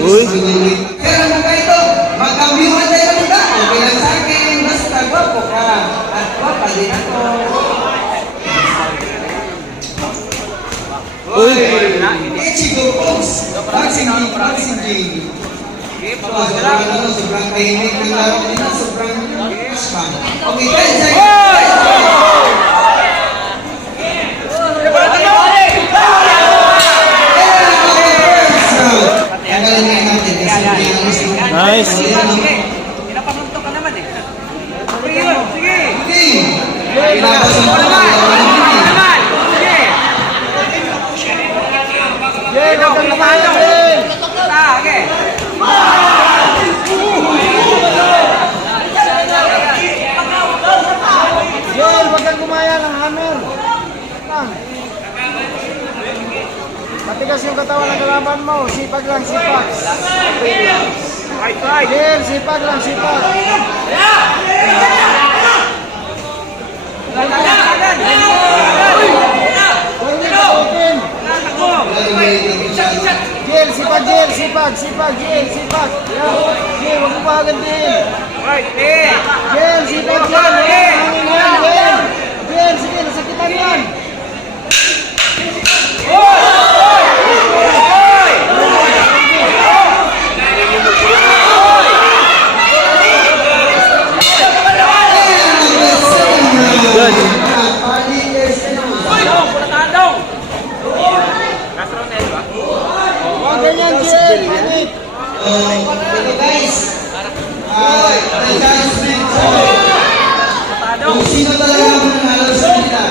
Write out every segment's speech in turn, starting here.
Uy! Kaya mo ka ito, magkambiwan tayo ng ka. Okay lang sa akin, basta gwapo ka. At gwapa din ako. Uy! Chico Post, Boxing Game. Sobrang kahinig ng laro nila, sobrang spam. Okay, guys, Nice! Pinapamuntok ka naman eh. Sige, sige. Ilabasan mo naman. Sige. Huwag kang lumayo. Sige. Joel, huwag kang gumaya ng hammer. Matigas yung katawan ng kalaban mo. Sipag lang, sipag. Joel, sipag lang, sipag. Joel, sipag, Joel, sipag, sipag, Joel, sipag. Joel, huwag mo pa agantiin. Joel, sipag, Joel. Joel, sige, nasakitan yan. Ganyan, Joel. Ito guys, the judgment kung sino talaga ang nanalo sa kanila.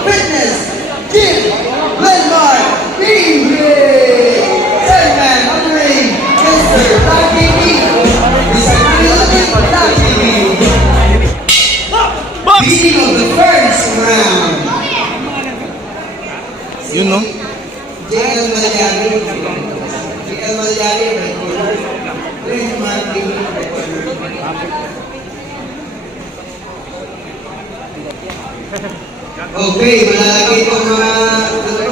Fitness, Jim, Landmark, Beasley, Sandman, honoring Mr. Black TV, Mr. Black TV. Beginning of the first round. Yun, no? JL Malyari, JL Malyari, recorder. Landmark TV, okay, malaki itong mga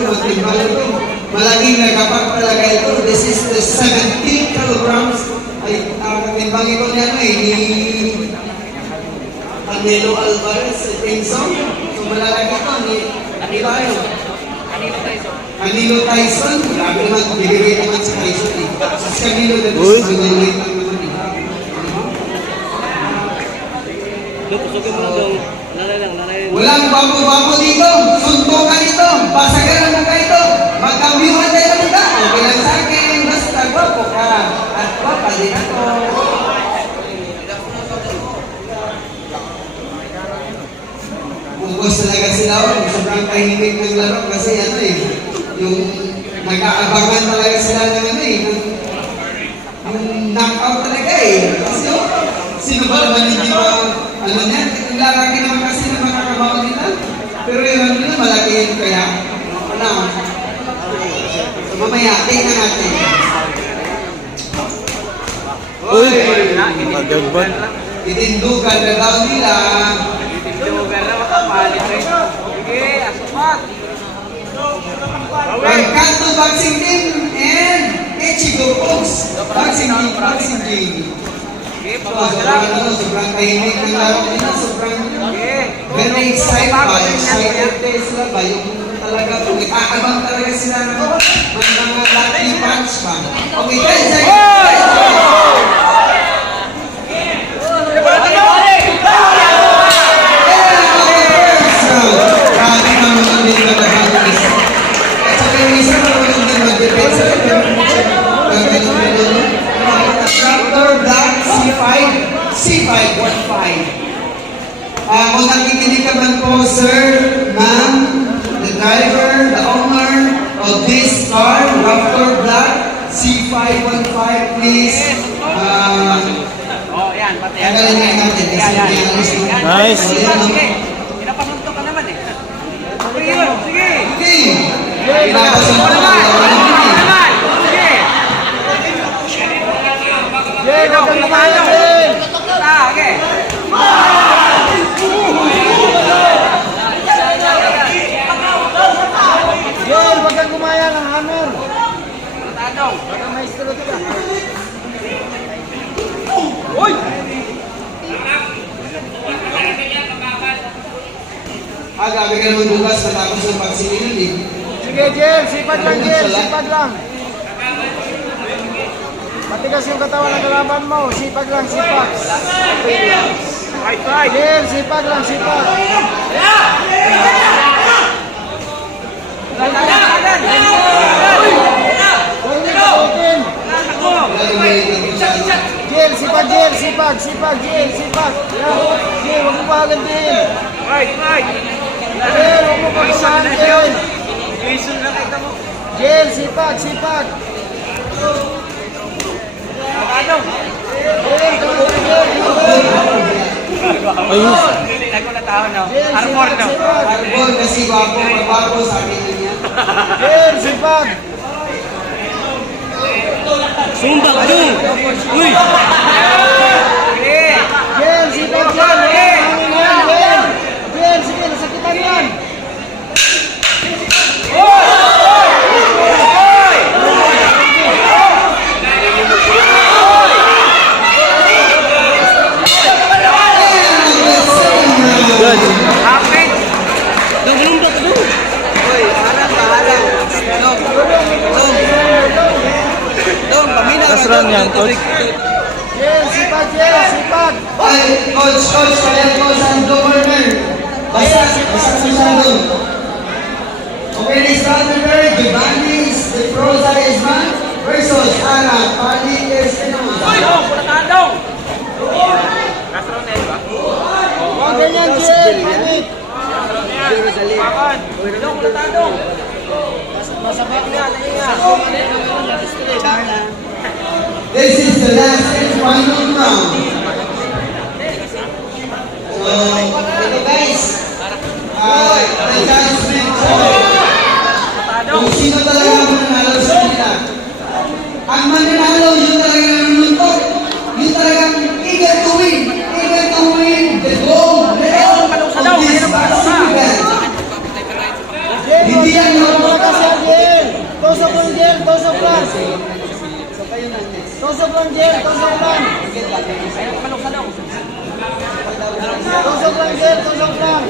matimbang ito. Malaki na kapag talaga ito. This is the 17 kilograms. Ay, katimbang ito niya ni Canelo Alvarez, Tenson. So, malaki ito ni Canelo Tyson. Grabe naman, bigay naman sa Tyson eh. Sa Canelo na Uy! Walang babo-babo dito. Suntukan ito. Basagaran mo ka ito. Magkambiwan tayo ng ka. Okay lang sa akin. Basta gwapo ka. At gwapa din ako. Bugos talaga sila. Sobrang kahinig ng laro. Kasi ano eh. Yung nag-aabangan talaga sila ng ano eh. Yung knockout talaga eh. Kasi sino ba naman hindi ba ano niya? Lalaki naman kasi na makakabawa nila. Pero yun nila malaki yun kaya. Wala. So mamaya, tingnan natin. Uy! Magagban. Itindugan na daw nila. Itindugan na makapalit rin. Sige, asupat. Welcome to Boxing Team and Chico Post. Boxing Team. Sobrang kahinig ng laro nila, sobrang very excited sila ba yung talaga, nag-aabang talaga sila ng mga lucky punch ba. Okay guys, grabe naman ang din na nabagis. At saka yung isa naman ang din mag-defense Raptor Black C5 C515. Kung nakikinig ka man po, sir, ma'am, the driver, the owner of this car, Raptor Black, C515, please. Oh, yan, pati yan. Tanggalin nga natin kasi Yan, yan. may alis na. Nice. So, yan, Sige, pinapamuntok ka naman eh. Sige, sige. Okay. Ilabas ang Ako naman. Ako naman. Sige. Jen, huwag kang kumaya, Jen. Okay. Jen, huwag kang kumaya ng hammer. Tanong. Baka maestro ka. Gabi ka naman bukas matapos ng vaccine yun eh. Sige, Jen, sipag lang, Jen, sipag lang. Matigas yung katawan ng kalaban mo, sipag lang, sipag. Jen, sipag lang, sipag. Open. Jen, sipag, Jen, sipag, sipag, Jen, sipag. Jen, huwag mo pahagantiin. Jen, huwag mo pahagantiin. Jason na kita mo. Jen, sipag, sipag. Tanong. Jen, Jen. Ayos. Ako na tao, no? Jen, Armor, sipag, no? sipag. Arbol kasi wapo, sabi niya. Jen, sipag. Sumbak dong. Uy. Sige. Jen, sipag, Jen. Jen, Jen, sige, nasakitan yan. Good. Hapit. Sumbak dong. Last run yan, coach. Jen, sipag, Jen, sipag. Ay, coach, kaya ko sa governor. Basta masyado. Okay, next number, Giovanni de Proza Esman versus Ana Pali Espinosa. Tanong, pula tanong. Last round na yun ba? Huwag ganyan, Jen. Panik. Pakan. Tanong, pula tanong. Masabak na. This is the last and final round. So, ito guys, the judgment kung sino talaga ang mananalo sa kanila. Ang mananalo, yun talaga nanununtok. Yun talagang eager to win the gold medal of this boxing event. Jen, Hindi yan yung malakas yan, Jen. Tosok lang, Jen. Tosok lang. Tosok lang, Jen. Tosok lang. Tosok lang, Jen. Tosok lang.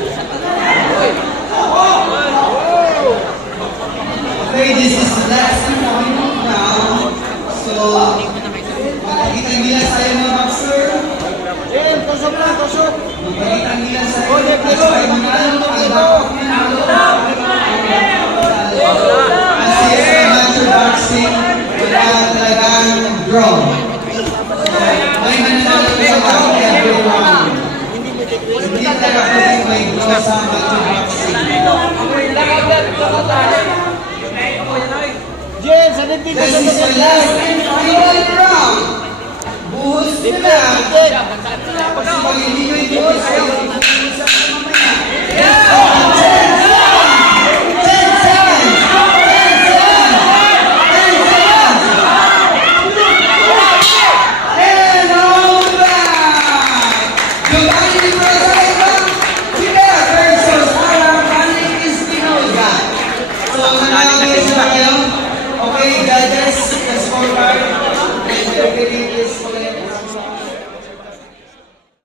Okay, this is the last and final round. So, magkakitang nila sa'yo mga boxer. Jen, tosok lang, tosok. Magkakitang nila sa'yo. O, Jen, dito. Ang Dito. Kasi sa amateur boxing, wala talagang draw. May mananalo sa boxing every round. Hindi talaga pwedeng may draw sa amateur boxing. Jen, sa dibdib ka This sa is the dibdib. last and final round. Buhos nila. Dibdib. Kasi pag hindi nyo ito sa'yo, sa mamaya. And all back! Giovanni